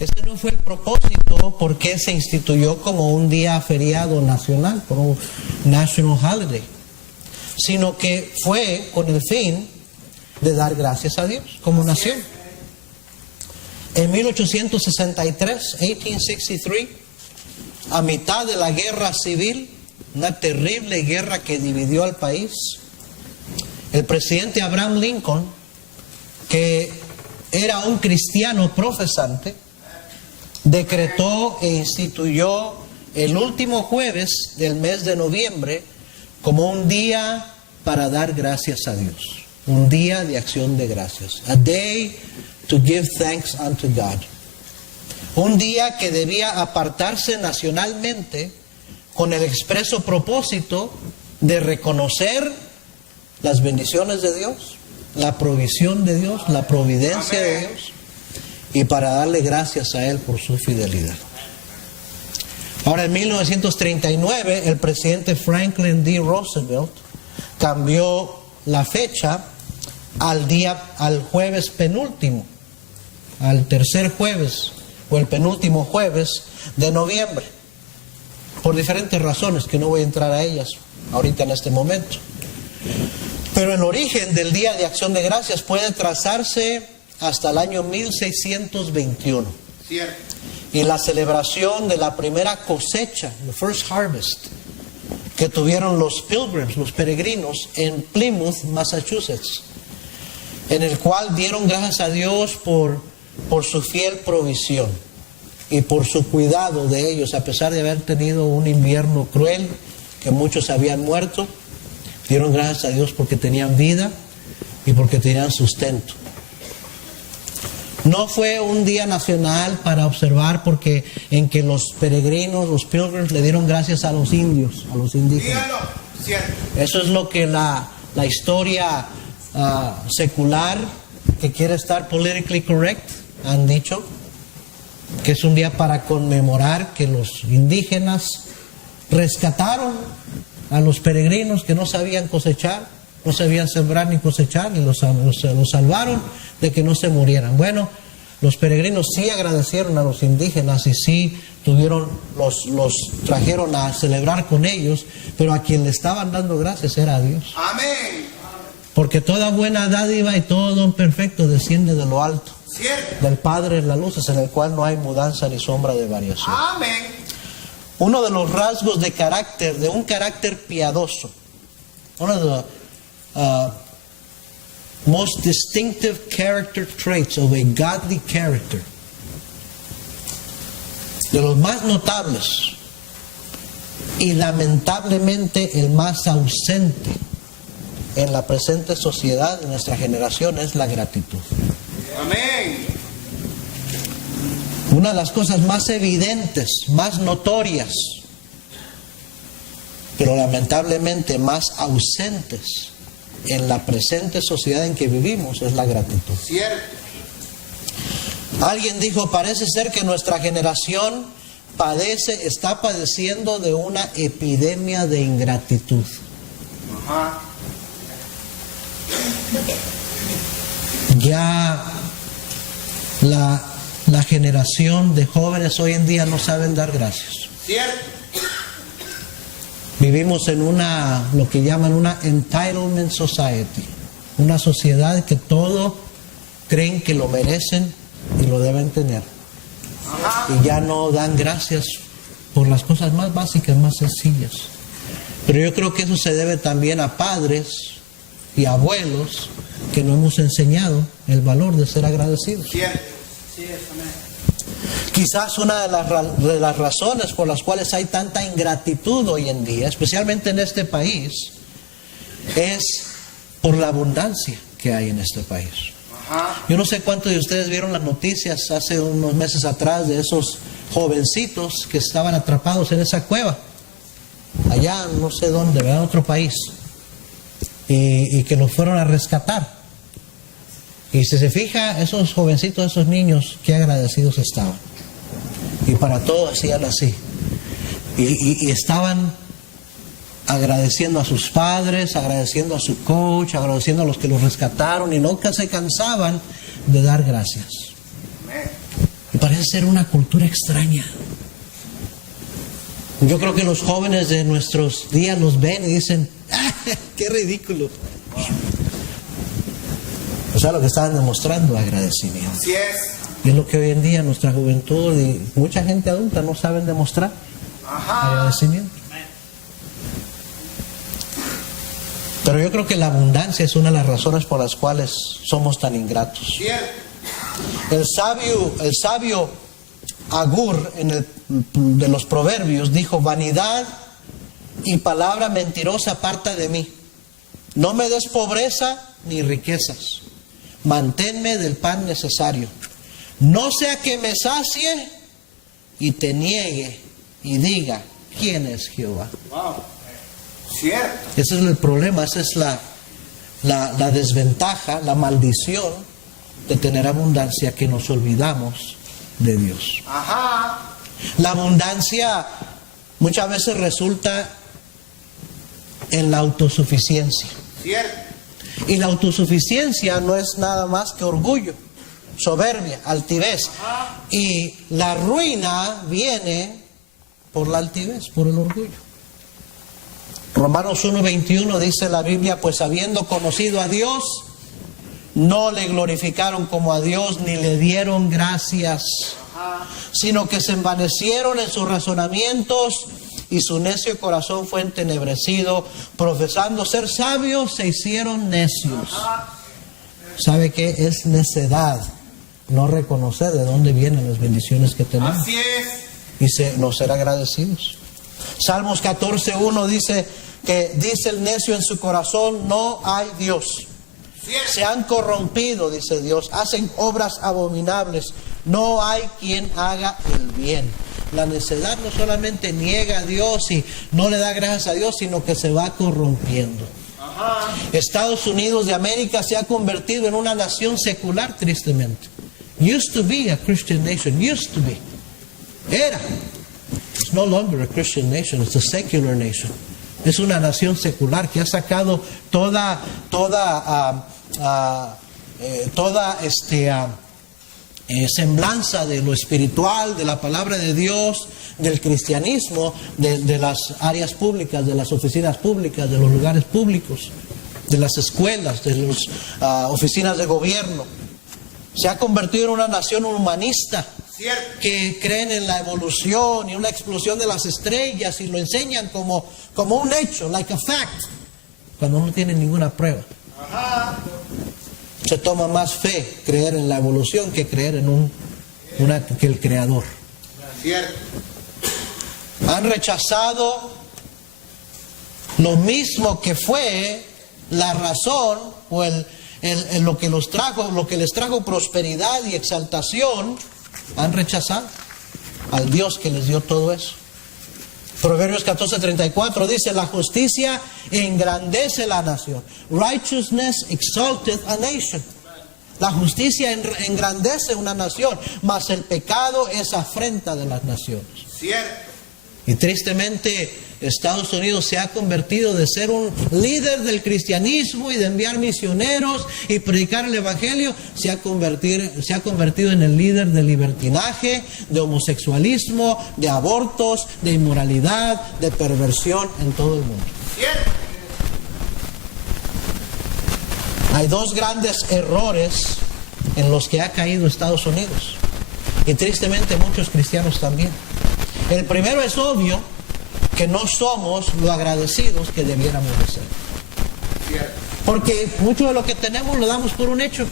Ese no fue el propósito por qué se instituyó como un día feriado nacional, por un national holiday, sino que fue con el fin de dar gracias a Dios como nación. En 1863, a mitad de la guerra civil, una terrible guerra que dividió al país, el presidente Abraham Lincoln, que era un cristiano profesante, decretó e instituyó el último jueves del mes de noviembre como un día para dar gracias a Dios, un día de acción de gracias, a day to give thanks unto God, un día que debía apartarse nacionalmente con el expreso propósito de reconocer las bendiciones de Dios, la provisión de Dios, la providencia de Dios, y para darle gracias a Él por su fidelidad. Ahora, en 1939, el presidente Franklin D. Roosevelt cambió la fecha al jueves penúltimo, al tercer jueves o el penúltimo jueves de noviembre, por diferentes razones que no voy a entrar a ellas ahorita en este momento. Pero el origen del Día de Acción de Gracias puede trazarse hasta el año 1621. Cierto. Y la celebración de la primera cosecha, the first harvest, que tuvieron los pilgrims, los peregrinos, en Plymouth, Massachusetts, en el cual dieron gracias a Dios por su fiel provisión y por su cuidado de ellos, a pesar de haber tenido un invierno cruel, que muchos habían muerto. Dieron gracias a Dios porque tenían vida y porque tenían sustento. No fue un día nacional para observar porque en que los peregrinos, los pilgrims, le dieron gracias a los indios, a los indígenas. Dígalo. Cierto. Eso es lo que la historia secular, que quiere estar politically correct, han dicho, que es un día para conmemorar que los indígenas rescataron a los peregrinos que no sabían cosechar, no sabían sembrar ni cosechar, y los salvaron de que no se murieran. Bueno, los peregrinos sí agradecieron a los indígenas y sí los trajeron a celebrar con ellos, pero a quien le estaban dando gracias era a Dios. Amén. Porque toda buena dádiva y todo don perfecto desciende de lo alto, Cierto. del Padre de las luces, en el cual no hay mudanza ni sombra de variación. Amén. Uno de los rasgos de carácter, de un carácter piadoso, one of the most distinctive character traits of a godly character, de los más notables y lamentablemente el más ausente en la presente sociedad de nuestra generación, es la gratitud. Amén. Una de las cosas más evidentes, más notorias, pero lamentablemente más ausentes en la presente sociedad en que vivimos, es la gratitud. Cierto. Alguien dijo, parece ser que nuestra generación está padeciendo de una epidemia de ingratitud. Ajá. Ya la generación de jóvenes hoy en día no saben dar gracias. Cierto. Vivimos en lo que llaman una entitlement society, una sociedad que todo creen que lo merecen y lo deben tener. Ajá. Y ya no dan gracias por las cosas más básicas, más sencillas. Pero yo creo que eso se debe también a padres y abuelos que no hemos enseñado el valor de ser agradecidos. Cierto. Quizás una de las razones por las cuales hay tanta ingratitud hoy en día, especialmente en este país, es por la abundancia que hay en este país. Ajá. Yo no sé cuántos de ustedes vieron las noticias hace unos meses atrás de esos jovencitos que estaban atrapados en esa cueva, allá no sé dónde, ¿verdad? En otro país, y que los fueron a rescatar. Y si se fija, esos jovencitos, esos niños, qué agradecidos estaban. Y para todo hacían así. Y estaban agradeciendo a sus padres, agradeciendo a su coach, agradeciendo a los que los rescataron, y nunca se cansaban de dar gracias. Amén. Y Parece ser una cultura extraña. Yo creo que los jóvenes de nuestros días nos ven y dicen, ¡ah, qué ridículo! O sea, lo que estaban demostrando, agradecimiento. Así es. Y es lo que hoy en día nuestra juventud y mucha gente adulta no saben demostrar. Ajá. Agradecimiento. Pero yo creo que la abundancia es una de las razones por las cuales somos tan ingratos. Cierto. El sabio Agur de los Proverbios dijo: vanidad y palabra mentirosa aparta de mí. No me des pobreza ni riquezas. Manténme del pan necesario. No sea que me sacie y te niegue y diga, ¿quién es Jehová? Wow. Cierto. Ese es el problema, esa es la desventaja, la maldición de tener abundancia, que nos olvidamos de Dios. Ajá. La abundancia muchas veces resulta en la autosuficiencia. Cierto. Y la autosuficiencia no es nada más que orgullo, soberbia, altivez. Ajá. Y la ruina viene por la altivez, por el orgullo. Romanos 1:21 dice la Biblia: pues habiendo conocido a Dios, no le glorificaron como a Dios, ni le dieron gracias, sino que se envanecieron en sus razonamientos, y su necio corazón fue entenebrecido. Profesando ser sabios, se hicieron necios. ¿Sabe qué? Es necedad no reconocer de dónde vienen las bendiciones que tenemos Así es. y no ser agradecidos. Salmos 14:1 dice que dice el necio en su corazón: no hay Dios. Cierto. Se han corrompido, dice Dios, hacen obras abominables. No hay quien haga el bien. La necedad no solamente niega a Dios y no le da gracias a Dios, sino que se va corrompiendo. Ajá. Estados Unidos de América se ha convertido en una nación secular, tristemente. Used to be a Christian nation, used to be. Era. It's no longer a Christian nation, it's a secular nation. Es una nación secular que ha sacado toda semblanza de lo espiritual, de la palabra de Dios, del cristianismo, de las áreas públicas, de las oficinas públicas, de los lugares públicos, de las escuelas, de las oficinas de gobierno. Se ha convertido en una nación humanista, Cierto. que creen en la evolución y una explosión de las estrellas y lo enseñan como un hecho, like a fact, cuando no tienen ninguna prueba. Ajá. Se toma más fe creer en la evolución que creer en que el creador. Cierto. Han rechazado lo mismo que fue la razón o lo que les trajo prosperidad y exaltación. Han rechazado al Dios que les dio todo eso. Proverbios 14:34 dice: la justicia engrandece la nación. Righteousness exalteth a nation. La justicia engrandece una nación, mas el pecado es afrenta de las naciones. Cierto. Y tristemente Estados Unidos se ha convertido de ser un líder del cristianismo y de enviar misioneros y predicar el evangelio, se ha convertido en el líder del libertinaje, de homosexualismo, de abortos, de inmoralidad, de perversión en todo el mundo. Cierto. Hay dos grandes errores en los que ha caído Estados Unidos, y tristemente muchos cristianos también. El primero es obvio, que no somos lo agradecidos que debiéramos de ser. Cierto. Porque mucho de lo que tenemos lo damos por un hecho.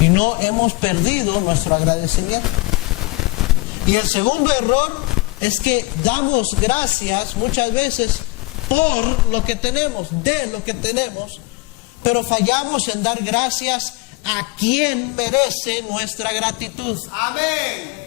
Y no hemos perdido nuestro agradecimiento. Y el segundo error es que damos gracias muchas veces por lo que tenemos, de lo que tenemos, pero fallamos en dar gracias a quien merece nuestra gratitud. Amén.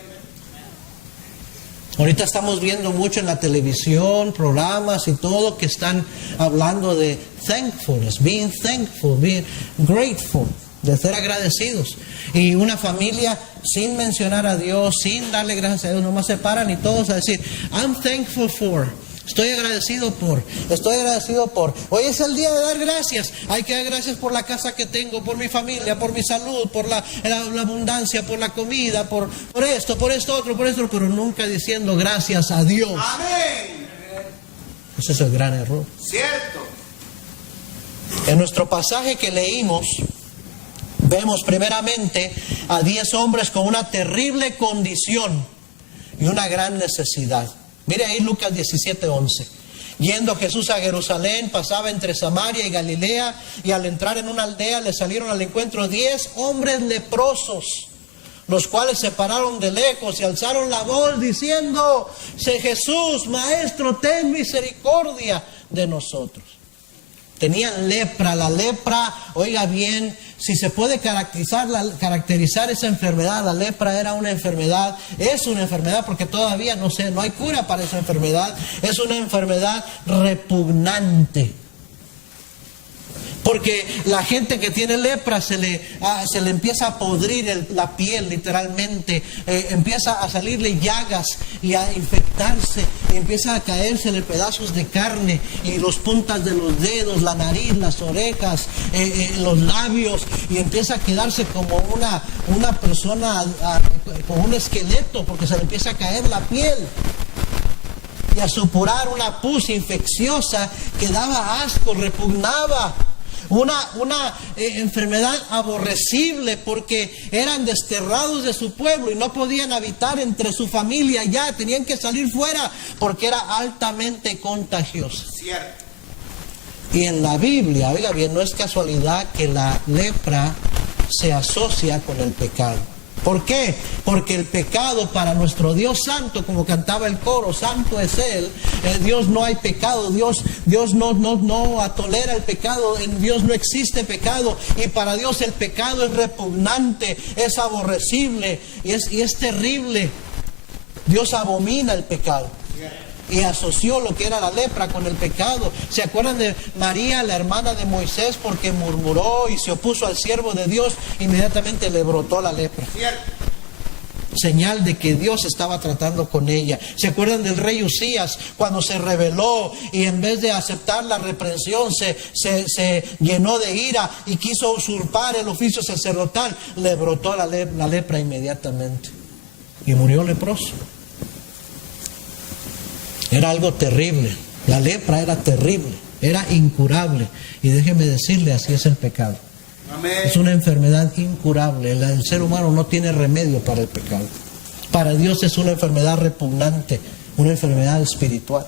Ahorita estamos viendo mucho en la televisión, programas y todo que están hablando de thankfulness, being thankful, being grateful, de ser agradecidos. Y una familia, sin mencionar a Dios, sin darle gracias a Dios, nomás se paran y todos a decir: I'm thankful for Estoy agradecido por. Hoy es el día de dar gracias. Hay que dar gracias por la casa que tengo, por mi familia, por mi salud, por la abundancia, por la comida, por esto, otro, pero nunca diciendo gracias a Dios. Amén. Ese es el gran error. Cierto. En nuestro pasaje que leímos, vemos primeramente a 10 hombres con una terrible condición y una gran necesidad. Mire ahí Lucas 17:11. Yendo Jesús a Jerusalén, pasaba entre Samaria y Galilea, y al entrar en una aldea le salieron al encuentro 10 hombres leprosos, los cuales se pararon de lejos y alzaron la voz diciendo: Jesús, Maestro, ten misericordia de nosotros. Tenían lepra. La lepra, oiga bien, si se puede caracterizar esa enfermedad, la lepra era una enfermedad, es una enfermedad porque todavía no hay cura para esa enfermedad. Es una enfermedad repugnante. Porque la gente que tiene lepra se le empieza a podrir la piel, literalmente. Empieza a salirle llagas y a infectarse. Y empieza a caérsele pedazos de carne y los puntas de los dedos, la nariz, las orejas, los labios. Y empieza a quedarse como una persona con un esqueleto, porque se le empieza a caer la piel. Y a supurar una pus infecciosa que daba asco, repugnaba. Una enfermedad aborrecible, porque eran desterrados de su pueblo y no podían habitar entre su familia ya, tenían que salir fuera porque era altamente contagiosa. Cierto. Y en la Biblia, oiga bien, no es casualidad que la lepra se asocia con el pecado. ¿Por qué? Porque el pecado para nuestro Dios santo, como cantaba el coro, santo es Él. Dios no hay pecado, Dios no tolera el pecado, en Dios no existe pecado. Y para Dios el pecado es repugnante, es aborrecible y es terrible. Dios abomina el pecado. Y asoció lo que era la lepra con el pecado. ¿Se acuerdan de María, la hermana de Moisés, porque murmuró y se opuso al siervo de Dios? Inmediatamente le brotó la lepra. Cierto. Señal de que Dios estaba tratando con ella. ¿Se acuerdan del rey Usías, cuando se rebeló y en vez de aceptar la reprensión se llenó de ira y quiso usurpar el oficio sacerdotal? Le brotó la lepra inmediatamente y murió leproso. Era algo terrible. La lepra era terrible, era incurable. Y déjeme decirle, así es el pecado. Amén. Es una enfermedad incurable. El ser humano no tiene remedio para el pecado. Para Dios es una enfermedad repugnante, una enfermedad espiritual.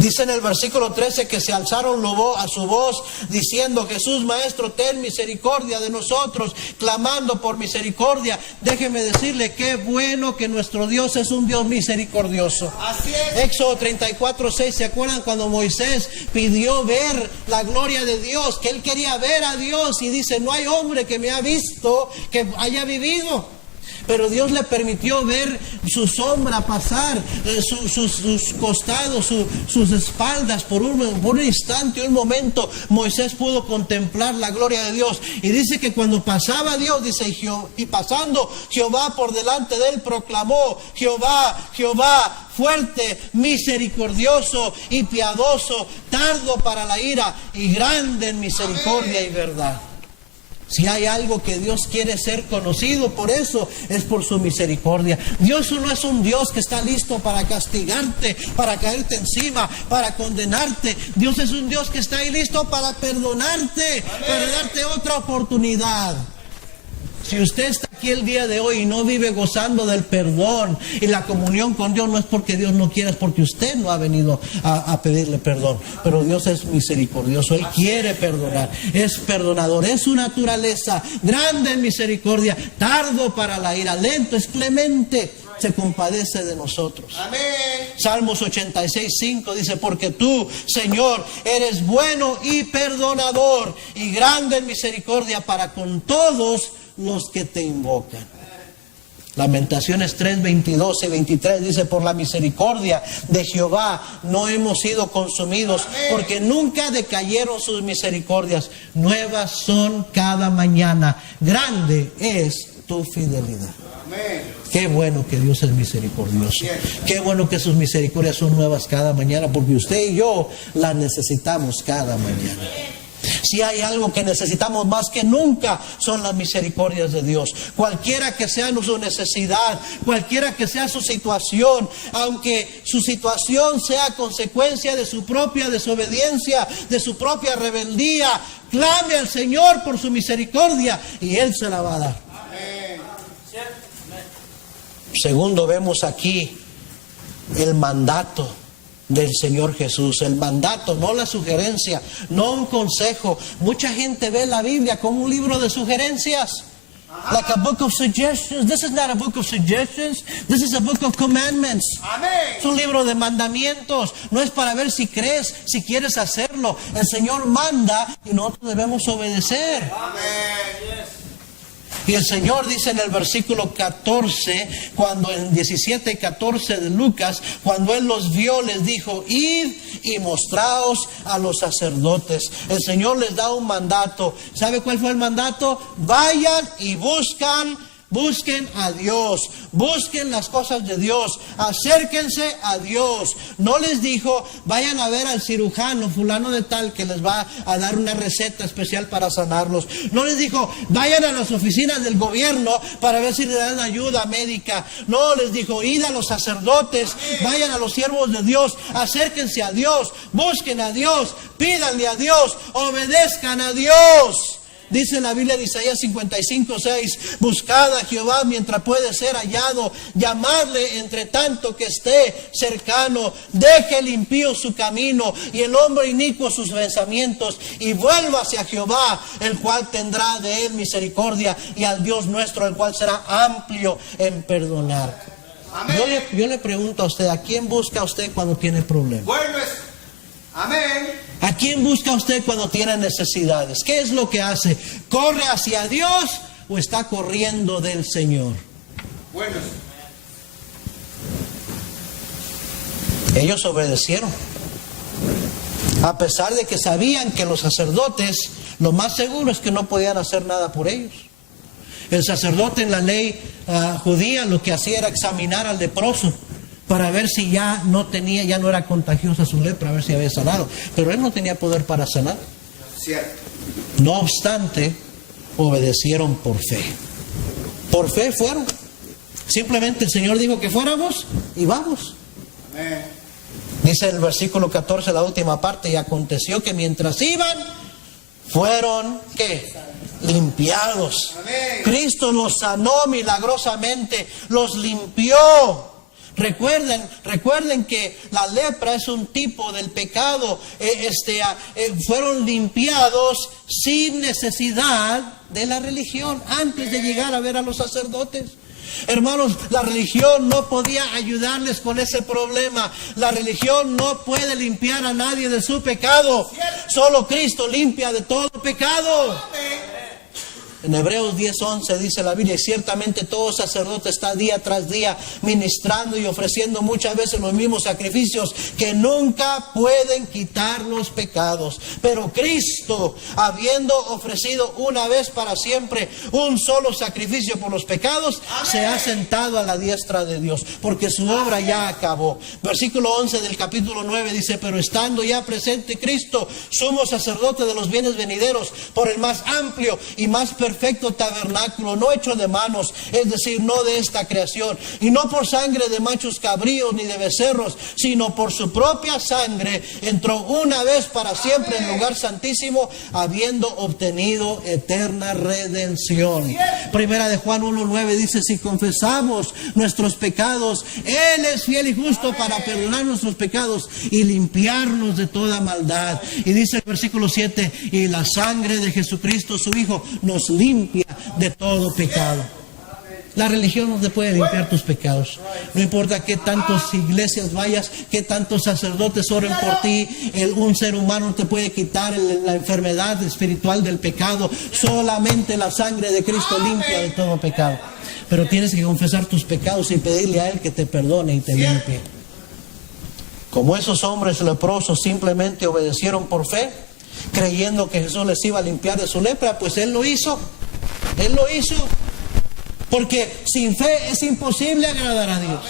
Dice en el versículo 13 que se alzaron a su voz diciendo: Jesús, Maestro, ten misericordia de nosotros, clamando por misericordia. Déjeme decirle, qué bueno que nuestro Dios es un Dios misericordioso. Así es. Éxodo 34:6, ¿se acuerdan cuando Moisés pidió ver la gloria de Dios? Que él quería ver a Dios y dice: no hay hombre que me ha visto que haya vivido. Pero Dios le permitió ver su sombra pasar, sus costados, sus espaldas por un instante, un momento. Moisés pudo contemplar la gloria de Dios. Y dice que cuando pasaba Dios, dice, y pasando Jehová por delante de él, proclamó: Jehová, Jehová, fuerte, misericordioso y piadoso, tardo para la ira y grande en misericordia y verdad. Si hay algo que Dios quiere ser conocido por eso, es por su misericordia. Dios no es un Dios que está listo para castigarte, para caerte encima, para condenarte. Dios es un Dios que está ahí listo para perdonarte, para darte otra oportunidad. Si usted está aquí el día de hoy y no vive gozando del perdón y la comunión con Dios, no es porque Dios no quiera, es porque usted no ha venido a pedirle perdón. Pero Dios es misericordioso, Él quiere perdonar, es perdonador, es su naturaleza, grande en misericordia, tardo para la ira, lento, es clemente, se compadece de nosotros. Amén. Salmos 86:5 dice: porque tú, Señor, eres bueno y perdonador y grande en misericordia para con todos los que te invocan. Lamentaciones 3:22 y 23 dice: por la misericordia de Jehová no hemos sido consumidos, porque nunca decayeron sus misericordias, nuevas son cada mañana, grande es tu fidelidad. Amén. Qué bueno que Dios es misericordioso. Qué bueno que sus misericordias son nuevas cada mañana, porque usted y yo las necesitamos cada mañana. Si hay algo que necesitamos más que nunca, son las misericordias de Dios. Cualquiera que sea su necesidad, cualquiera que sea su situación, aunque su situación sea consecuencia de su propia desobediencia, de su propia rebeldía, clame al Señor por su misericordia y Él se la va a dar. Segundo, vemos aquí el mandato del Señor Jesús. El mandato, no la sugerencia, no un consejo. Mucha gente ve la Biblia como un libro de sugerencias. Like a book of suggestions. This is not a book of suggestions. This is a book of commandments. Amén. Es un libro de mandamientos. No es para ver si crees, si quieres hacerlo. El Señor manda y nosotros debemos obedecer. Amén. Y el Señor dice en el versículo 14, cuando en 17 y 14 de Lucas, cuando Él los vio, les dijo: id y mostraos a los sacerdotes. El Señor les da un mandato. ¿Sabe cuál fue el mandato? Vayan y busquen a Dios, busquen las cosas de Dios, acérquense a Dios. No les dijo: vayan a ver al cirujano fulano de tal que les va a dar una receta especial para sanarlos. No les dijo: vayan a las oficinas del gobierno para ver si les dan ayuda médica. No, les dijo: id a los sacerdotes, vayan a los siervos de Dios, acérquense a Dios, busquen a Dios, pídanle a Dios, obedezcan a Dios. Dice la Biblia de Isaías 55:6: buscad a Jehová mientras puede ser hallado, llamadle entre tanto que esté cercano. Deje el impío su camino y el hombre inicuo sus pensamientos, y vuelva hacia Jehová, el cual tendrá de él misericordia, y al Dios nuestro, el cual será amplio en perdonar. Yo le pregunto a usted: ¿a quién busca usted cuando tiene problemas? Bueno es. Amén. ¿A quién busca usted cuando tiene necesidades? ¿Qué es lo que hace? ¿Corre hacia Dios o está corriendo del Señor? Bueno es. Ellos obedecieron. A pesar de que sabían que los sacerdotes, lo más seguro es que no podían hacer nada por ellos. El sacerdote en la ley judía lo que hacía era examinar al leproso para ver si ya no era contagiosa su lepra, a ver si había sanado. Pero él no tenía poder para sanar. Cierto. No obstante, obedecieron por fe. Por fe fueron. Simplemente el Señor dijo que fuéramos y vamos. Amén. Dice el versículo 14, la última parte: y aconteció que mientras iban, fueron, ¿qué? Limpiados. Amén. Cristo los sanó milagrosamente, los limpió. Recuerden que la lepra es un tipo del pecado. Fueron limpiados sin necesidad de la religión antes de llegar a ver a los sacerdotes. Hermanos, la religión no podía ayudarles con ese problema. La religión no puede limpiar a nadie de su pecado. Solo Cristo limpia de todo pecado. En Hebreos 10:11 dice la Biblia: y ciertamente todo sacerdote está día tras día ministrando y ofreciendo muchas veces los mismos sacrificios que nunca pueden quitar los pecados. Pero Cristo, habiendo ofrecido una vez para siempre un solo sacrificio por los pecados, se ha sentado a la diestra de Dios, porque su obra ya acabó. Versículo 11 del capítulo 9 dice: pero estando ya presente Cristo, sumo sacerdote de los bienes venideros, por el más amplio y más perfecto tabernáculo, no hecho de manos, es decir, no de esta creación, y no por sangre de machos cabríos ni de becerros, sino por su propia sangre, entró una vez para siempre en lugar santísimo, habiendo obtenido eterna redención. Primera de Juan 1:9 dice: si confesamos nuestros pecados, Él es fiel y justo para perdonar nuestros pecados y limpiarnos de toda maldad. Y dice el versículo 7: y la sangre de Jesucristo su Hijo nos limpia de todo pecado. La religión no te puede limpiar tus pecados. No importa qué tantas iglesias vayas, qué tantos sacerdotes oren por ti, un ser humano no te puede quitar la enfermedad espiritual del pecado. Solamente la sangre de Cristo limpia de todo pecado. Pero tienes que confesar tus pecados y pedirle a Él que te perdone y te limpie. Como esos hombres leprosos simplemente obedecieron por fe, creyendo que Jesús les iba a limpiar de su lepra, pues Él lo hizo. Él lo hizo. Porque sin fe es imposible agradar a Dios.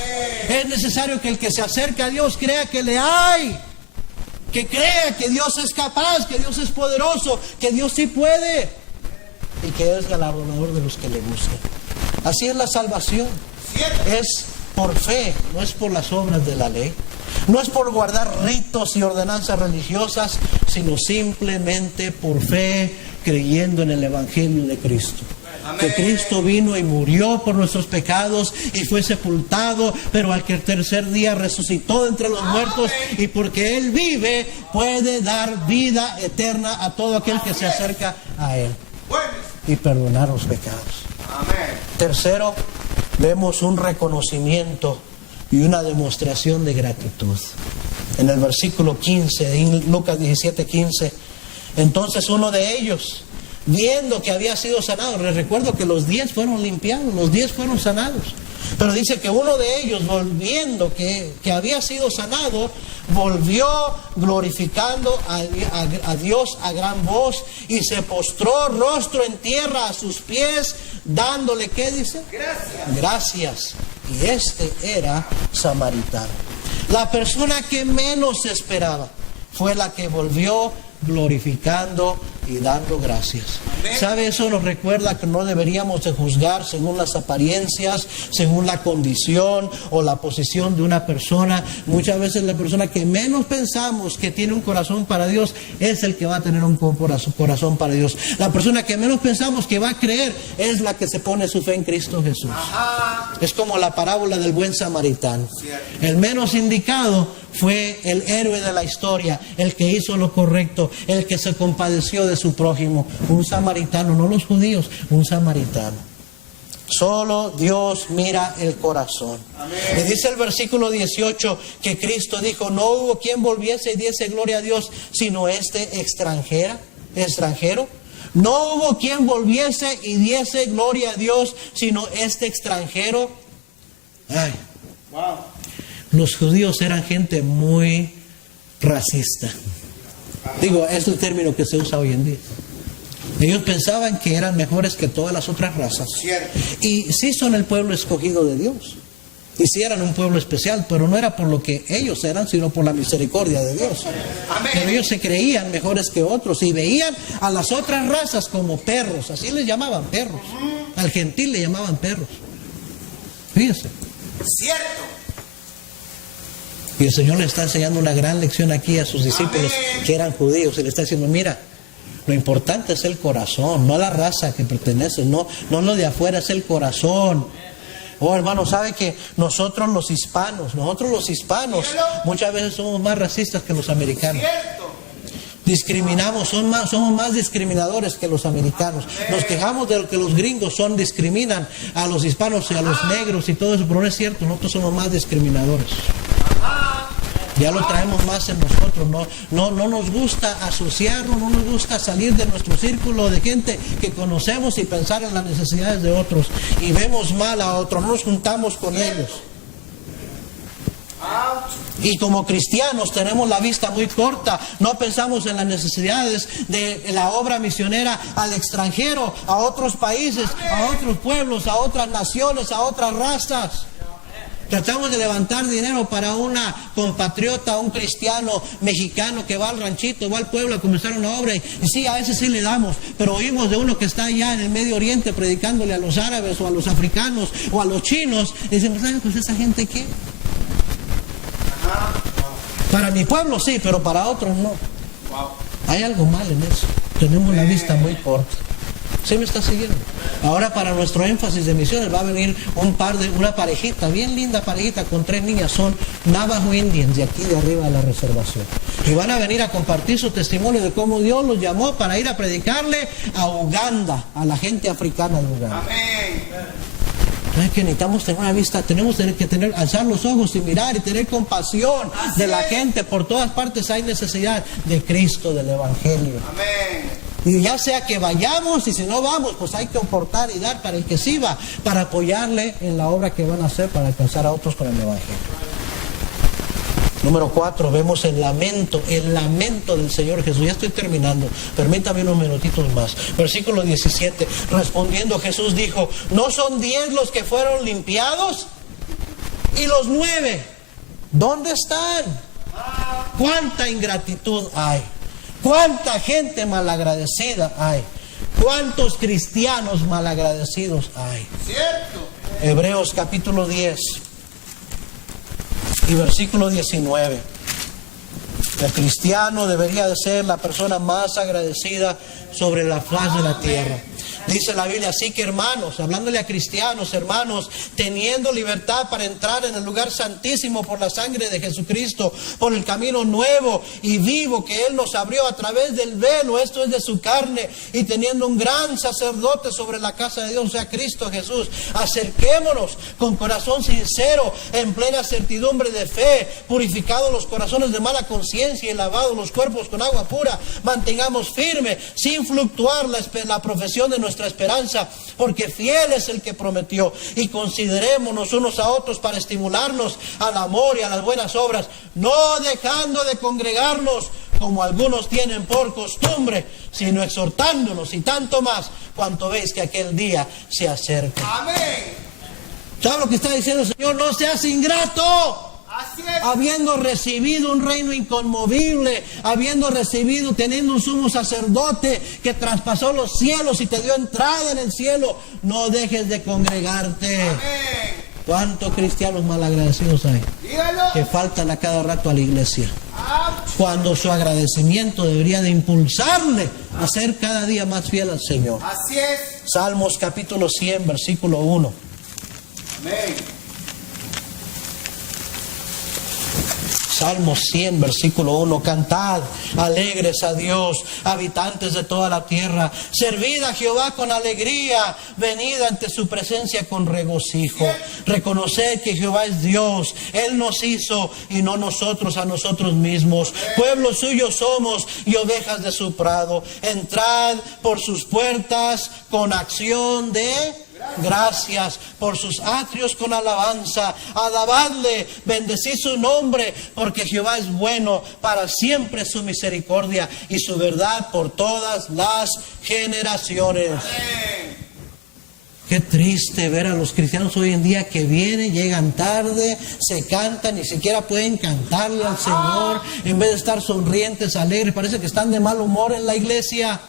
Es necesario que el que se acerca a Dios crea que le hay. Que crea que Dios es capaz, que Dios es poderoso, que Dios sí puede. Y que es galardonador de los que le buscan. Así es la salvación. Es por fe, no es por las obras de la ley. No es por guardar ritos y ordenanzas religiosas, sino simplemente por fe, creyendo en el Evangelio de Cristo. Que Cristo vino y murió por nuestros pecados y fue sepultado, pero al tercer día resucitó de entre los muertos, y porque Él vive puede dar vida eterna a todo aquel que se acerca a Él y perdonar los pecados. Tercero, vemos un reconocimiento y una demostración de gratitud. En el versículo 15 de Lucas 17:15, entonces uno de ellos, viendo que había sido sanado, les recuerdo que los 10 fueron limpiados, los 10 fueron sanados, pero dice que uno de ellos, volviendo que había sido sanado, volvió glorificando a Dios a gran voz y se postró rostro en tierra a sus pies, dándole, ¿qué dice? Gracias. Y este era samaritano. La persona que menos esperaba fue la que volvió glorificando y dando gracias. ¿Sabe? Eso nos recuerda que no deberíamos de juzgar según las apariencias, según la condición o la posición de una persona. Muchas veces la persona que menos pensamos que tiene un corazón para Dios es el que va a tener un corazón para Dios. La persona que menos pensamos que va a creer es la que se pone su fe en Cristo Jesús. Es como la parábola del buen samaritano. El menos indicado fue el héroe de la historia, el que hizo lo correcto, el que se compadeció de su prójimo. Un samaritano, no los judíos, un samaritano. Solo Dios mira el corazón. Y dice el versículo 18 que Cristo dijo: no hubo quien volviese y diese gloria a Dios, sino este extranjero. No hubo quien volviese y diese gloria a Dios, sino este extranjero. Ay. Los judíos eran gente muy racista. Digo, es el término que se usa hoy en día. Ellos pensaban que eran mejores que todas las otras razas. Y sí son el pueblo escogido de Dios. Y sí eran un pueblo especial, pero no era por lo que ellos eran, sino por la misericordia de Dios. Pero ellos se creían mejores que otros y veían a las otras razas como perros. Así les llamaban perros. Al gentil le llamaban perros. Fíjense. Cierto. Y el Señor le está enseñando una gran lección aquí a sus discípulos que eran judíos. Y le está diciendo: mira, lo importante es el corazón, no la raza que perteneces, no lo de afuera, es el corazón. Oh, hermano, ¿sabe que nosotros los hispanos muchas veces somos más racistas que los americanos? Discriminamos, somos más discriminadores que los americanos. Nos quejamos de lo que los gringos discriminan a los hispanos y a los negros y todo eso, pero no es cierto, nosotros somos más discriminadores. Ya lo traemos más en nosotros. No nos gusta asociarnos, no nos gusta salir de nuestro círculo de gente que conocemos y pensar en las necesidades de otros. Y vemos mal a otros, no nos juntamos con ellos. Y como cristianos tenemos la vista muy corta, no pensamos en las necesidades de la obra misionera al extranjero, a otros países, a otros pueblos, a otras naciones, a otras razas. Tratamos de levantar dinero para una compatriota, un cristiano mexicano que va al ranchito, va al pueblo a comenzar una obra. Y sí, a veces sí le damos, pero oímos de uno que está allá en el Medio Oriente predicándole a los árabes o a los africanos o a los chinos. Y decimos: ¿sabes pues esa gente qué? Para mi pueblo sí, pero para otros no. Hay algo mal en eso. Tenemos la vista muy corta. ¿Sí me está siguiendo? Ahora, para nuestro énfasis de misiones va a venir una parejita, bien linda parejita con 3 niñas, son Navajo Indians de aquí de arriba de la reservación. Y van a venir a compartir su testimonio de cómo Dios los llamó para ir a predicarle a Uganda, a la gente africana de Uganda. Es que necesitamos tener una vista, tenemos que alzar los ojos y mirar y tener compasión de la gente. Por todas partes hay necesidad de Cristo, del Evangelio. Y ya sea que vayamos, y si no vamos, pues hay que aportar y dar para el que sí va, para apoyarle en la obra que van a hacer para alcanzar a otros con el Evangelio. Número 4, vemos el lamento del Señor Jesús. Ya estoy terminando, permítame unos minutitos más. Versículo 17, respondiendo Jesús dijo, ¿no son 10 los que fueron limpiados? ¿Y los 9? ¿Dónde están? ¿Cuánta ingratitud hay? ¿Cuánta gente malagradecida hay? ¿Cuántos cristianos malagradecidos hay? Cierto. Hebreos capítulo 10 y versículo 19. El cristiano debería de ser la persona más agradecida sobre la faz de la tierra. Dice la Biblia, así que hermanos, hablándole a cristianos, hermanos, teniendo libertad para entrar en el lugar santísimo por la sangre de Jesucristo, por el camino nuevo y vivo que Él nos abrió a través del velo, esto es de su carne, y teniendo un gran sacerdote sobre la casa de Dios, o sea, Cristo Jesús, acerquémonos con corazón sincero, en plena certidumbre de fe, purificados los corazones de mala conciencia y lavados los cuerpos con agua pura, mantengamos firme, sin fluctuar la profesión de nuestra esperanza, porque fiel es el que prometió, y considerémonos unos a otros para estimularnos al amor y a las buenas obras, no dejando de congregarnos como algunos tienen por costumbre, sino exhortándonos, y tanto más cuanto veis que aquel día se acerca. Amén. ¿Sabe lo que está diciendo el Señor? No seas ingrato. Así es. Habiendo recibido un reino inconmovible, habiendo recibido, teniendo un sumo sacerdote que traspasó los cielos y te dio entrada en el cielo, no dejes de congregarte. Amén. ¿Cuántos cristianos malagradecidos hay? Dígalo. Que faltan a cada rato a la iglesia, Ouch. cuando su agradecimiento debería de impulsarle a ser cada día más fiel al Señor. Así es. Salmos capítulo 100, versículo 1. Amén. Salmos 100, versículo 1. Cantad alegres a Dios, habitantes de toda la tierra. Servid a Jehová con alegría. Venid ante su presencia con regocijo. Reconoced que Jehová es Dios. Él nos hizo y no nosotros a nosotros mismos. Pueblo suyo somos y ovejas de su prado. Entrad por sus puertas con acción de gracias, por sus atrios con alabanza. Alabadle, bendecid su nombre, porque Jehová es bueno, para siempre su misericordia y su verdad por todas las generaciones. Amén. Qué triste ver a los cristianos hoy en día que vienen, llegan tarde, se cantan, ni siquiera pueden cantarle al Señor, en vez de estar sonrientes, alegres, parece que están de mal humor en la iglesia.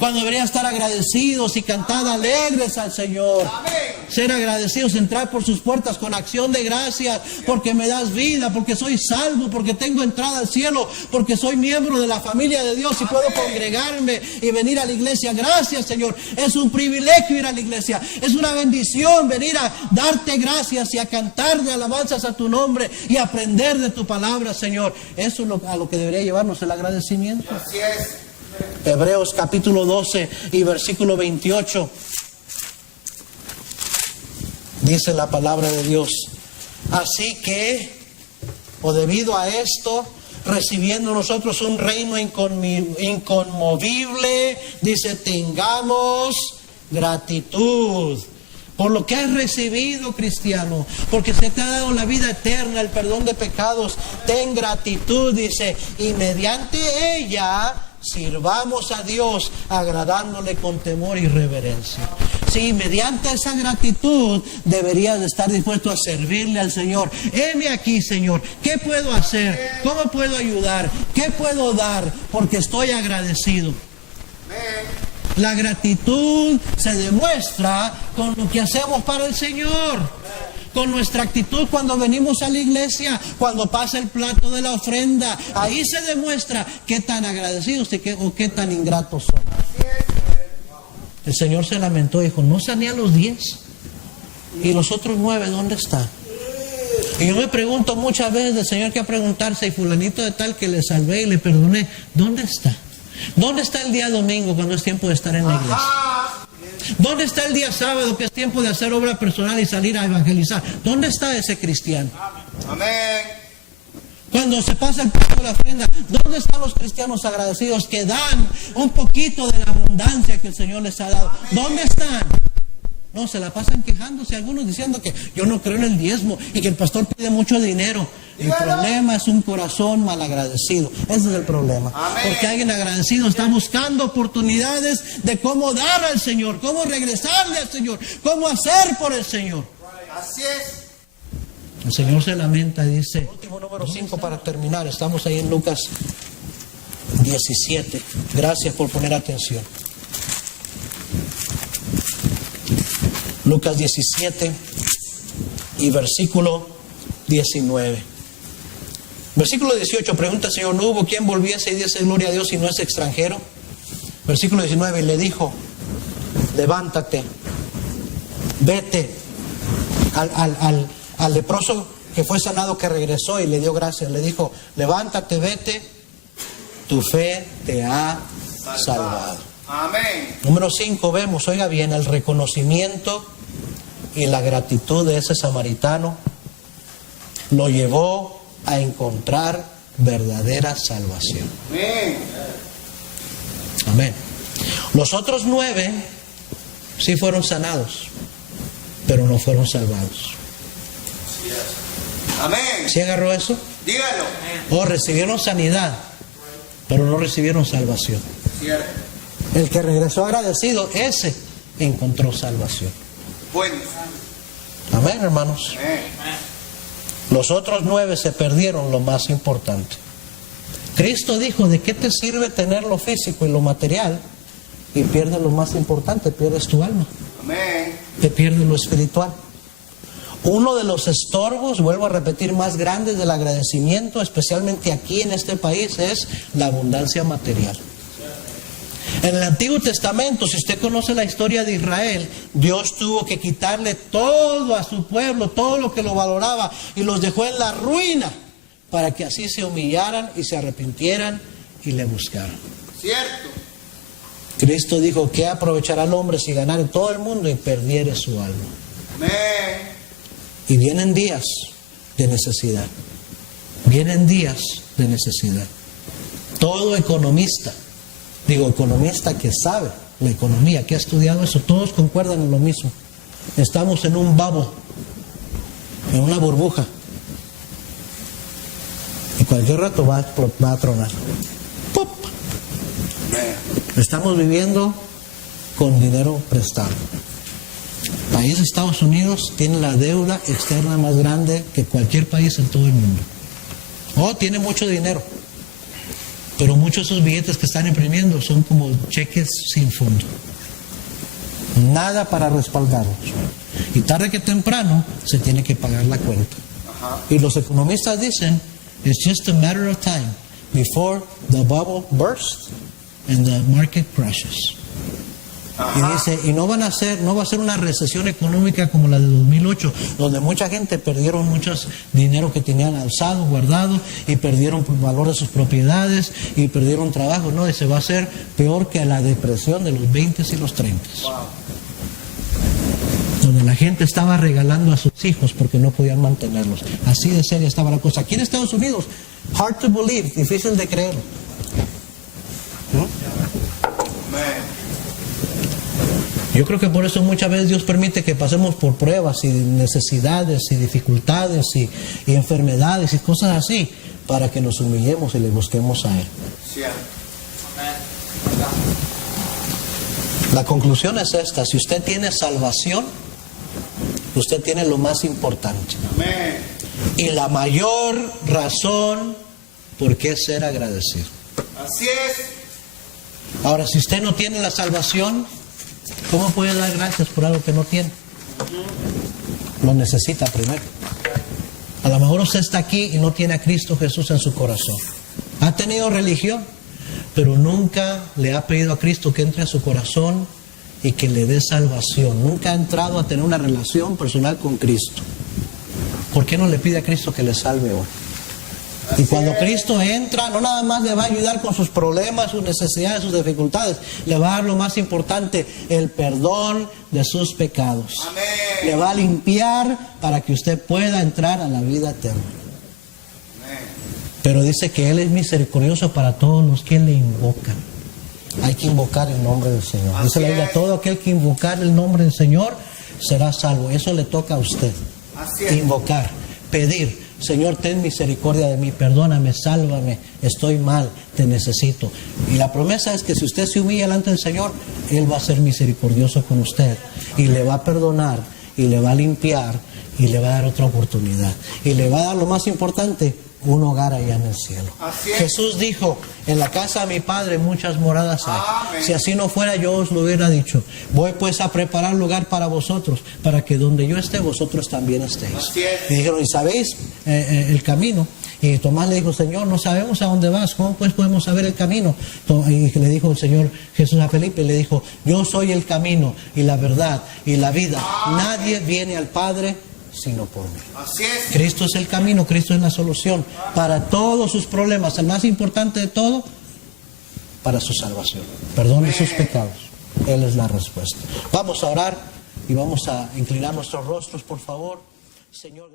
Cuando deberían estar agradecidos y cantar alegres al Señor. Amén. Ser agradecidos, entrar por sus puertas con acción de gracias, porque me das vida, porque soy salvo, porque tengo entrada al cielo, porque soy miembro de la familia de Dios y puedo congregarme y venir a la iglesia. Gracias, Señor. Es un privilegio ir a la iglesia. Es una bendición venir a darte gracias y a cantar de alabanzas a tu nombre y aprender de tu palabra, Señor. Eso es a lo que debería llevarnos el agradecimiento. Así es. Hebreos capítulo 12 y versículo 28. Dice la palabra de Dios. Así que, o debido a esto, recibiendo nosotros un reino inconmovible, dice, tengamos gratitud por lo que has recibido, cristiano, porque se te ha dado la vida eterna, el perdón de pecados. Ten gratitud, dice, y mediante ella sirvamos a Dios agradándole con temor y reverencia. Sí, mediante esa gratitud deberías de estar dispuesto a servirle al Señor. Heme aquí, Señor, ¿qué puedo hacer? ¿Cómo puedo ayudar? ¿Qué puedo dar? Porque estoy agradecido. La gratitud se demuestra con lo que hacemos para el Señor, con nuestra actitud cuando venimos a la iglesia, cuando pasa el plato de la ofrenda. Ahí se demuestra qué tan agradecidos o qué tan ingratos son. El Señor se lamentó y dijo, no sané a los 10 y los otros 9, ¿dónde están? Y yo me pregunto muchas veces, Señor, que a preguntarse, y fulanito de tal que le salvé y le perdoné, ¿dónde está? ¿Dónde está el día domingo cuando es tiempo de estar en la iglesia? ¿Dónde está el día sábado que es tiempo de hacer obra personal y salir a evangelizar? ¿Dónde está ese cristiano? Amén. Cuando se pasa el plato de la ofrenda, ¿dónde están los cristianos agradecidos que dan un poquito de la abundancia que el Señor les ha dado? ¿Dónde están? No, se la pasan quejándose, algunos diciendo que yo no creo en el diezmo y que el pastor pide mucho dinero. El problema es un corazón malagradecido. Ese es el problema. Amén. Porque alguien agradecido está buscando oportunidades de cómo dar al Señor, cómo regresarle al Señor, cómo hacer por el Señor. Así es. El Señor se lamenta y dice, último número 5 para terminar, estamos ahí en Lucas 17. Gracias por poner atención. Lucas 17 y versículo 19. Versículo 18, pregunta el Señor, ¿no hubo quien volviese y diese gloria a Dios si no es extranjero? Versículo 19, y le dijo, levántate, vete. Al leproso que fue sanado, que regresó y le dio gracias, le dijo, levántate, vete, tu fe te ha salvado. Amén. Número 5, vemos, oiga bien, el reconocimiento y la gratitud de ese samaritano lo llevó a encontrar verdadera salvación. Amén. Amén. Los otros 9 sí fueron sanados, pero no fueron salvados. Amén. ¿Sí agarró eso? Dígalo. O recibieron sanidad, pero no recibieron salvación. Cierto. El que regresó agradecido, ese encontró salvación. Bueno. Amén, hermanos. Amén. Los otros 9 se perdieron lo más importante. Cristo dijo, ¿de qué te sirve tener lo físico y lo material y pierdes lo más importante? Pierdes tu alma, Amén. te pierdes lo espiritual. Uno de los estorbos, vuelvo a repetir, más grandes del agradecimiento, especialmente aquí en este país, es la abundancia material. En el Antiguo Testamento, si usted conoce la historia de Israel, Dios tuvo que quitarle todo a su pueblo, todo lo que lo valoraba, y los dejó en la ruina, para que así se humillaran y se arrepintieran y le buscaran. Cierto. Cristo dijo, ¿qué aprovechará el hombre si ganara todo el mundo y perdiere su alma? Amén. Y vienen días de necesidad. Vienen días de necesidad. Todo economista que sabe la economía, que ha estudiado eso, todos concuerdan en lo mismo. Estamos en un bubble, en una burbuja. Y cualquier rato va a tronar. ¡Pop! Amén. Estamos viviendo con dinero prestado. El país de Estados Unidos tiene la deuda externa más grande que cualquier país en todo el mundo. Tiene mucho dinero, pero muchos de esos billetes que están imprimiendo son como cheques sin fondo. Nada para respaldarlos. Y tarde que temprano se tiene que pagar la cuenta. Ajá. Y los economistas dicen, it's just a matter of time before the bubble bursts and the market crashes. Y dice, y no va a ser una recesión económica como la de 2008, donde mucha gente perdieron mucho dinero que tenían alzado, guardado, y perdieron el valor de sus propiedades, y perdieron trabajo. No, dice, va a ser peor que la depresión de los 20 y los 30. Wow. Donde la gente estaba regalando a sus hijos porque no podían mantenerlos. Así de seria estaba la cosa. Aquí en Estados Unidos, hard to believe, difícil de creer. Amén. Yo creo que por eso muchas veces Dios permite que pasemos por pruebas y necesidades y dificultades y enfermedades y cosas así, para que nos humillemos y le busquemos a Él. Cierto. La conclusión es esta: si usted tiene salvación, usted tiene lo más importante. Amén. Y la mayor razón por qué ser agradecido. Así es. Ahora, si usted no tiene la salvación, ¿cómo puede dar gracias por algo que no tiene? Lo necesita primero. A lo mejor usted está aquí y no tiene a Cristo Jesús en su corazón. Ha tenido religión, pero nunca le ha pedido a Cristo que entre a su corazón y que le dé salvación. Nunca ha entrado a tener una relación personal con Cristo. ¿Por qué no le pide a Cristo que le salve hoy? Y cuando Cristo entra, no nada más le va a ayudar con sus problemas, sus necesidades, sus dificultades. Le va a dar lo más importante, el perdón de sus pecados. Amén. Le va a limpiar para que usted pueda entrar a la vida eterna. Amén. Pero dice que Él es misericordioso para todos los que le invocan. Hay que invocar el nombre del Señor. Dice la Biblia, todo aquel que invocar el nombre del Señor será salvo. Eso le toca a usted. Así es. Invocar, pedir, Señor, ten misericordia de mí, perdóname, sálvame, estoy mal, te necesito. Y la promesa es que si usted se humilla delante del Señor, Él va a ser misericordioso con usted y le va a perdonar y le va a limpiar y le va a dar otra oportunidad. Y le va a dar lo más importante, un hogar allá en el cielo. Así es. Jesús dijo, en la casa de mi Padre muchas moradas hay. Amén. Si así no fuera, yo os lo hubiera dicho. Voy pues a preparar lugar para vosotros, para que donde yo esté, vosotros también estéis. Así es. Y dijeron, ¿y sabéis el camino? Y Tomás le dijo, Señor, no sabemos a dónde vas, ¿cómo pues podemos saber el camino? Y le dijo el Señor Jesús a Felipe, le dijo, yo soy el camino y la verdad y la vida. Nadie viene al Padre sino por mí. Así es. Cristo es el camino, Cristo es la solución para todos sus problemas. El más importante de todo, para su salvación. Perdone sus pecados. Él es la respuesta. Vamos a orar y vamos a inclinar nuestros rostros, por favor. Señor.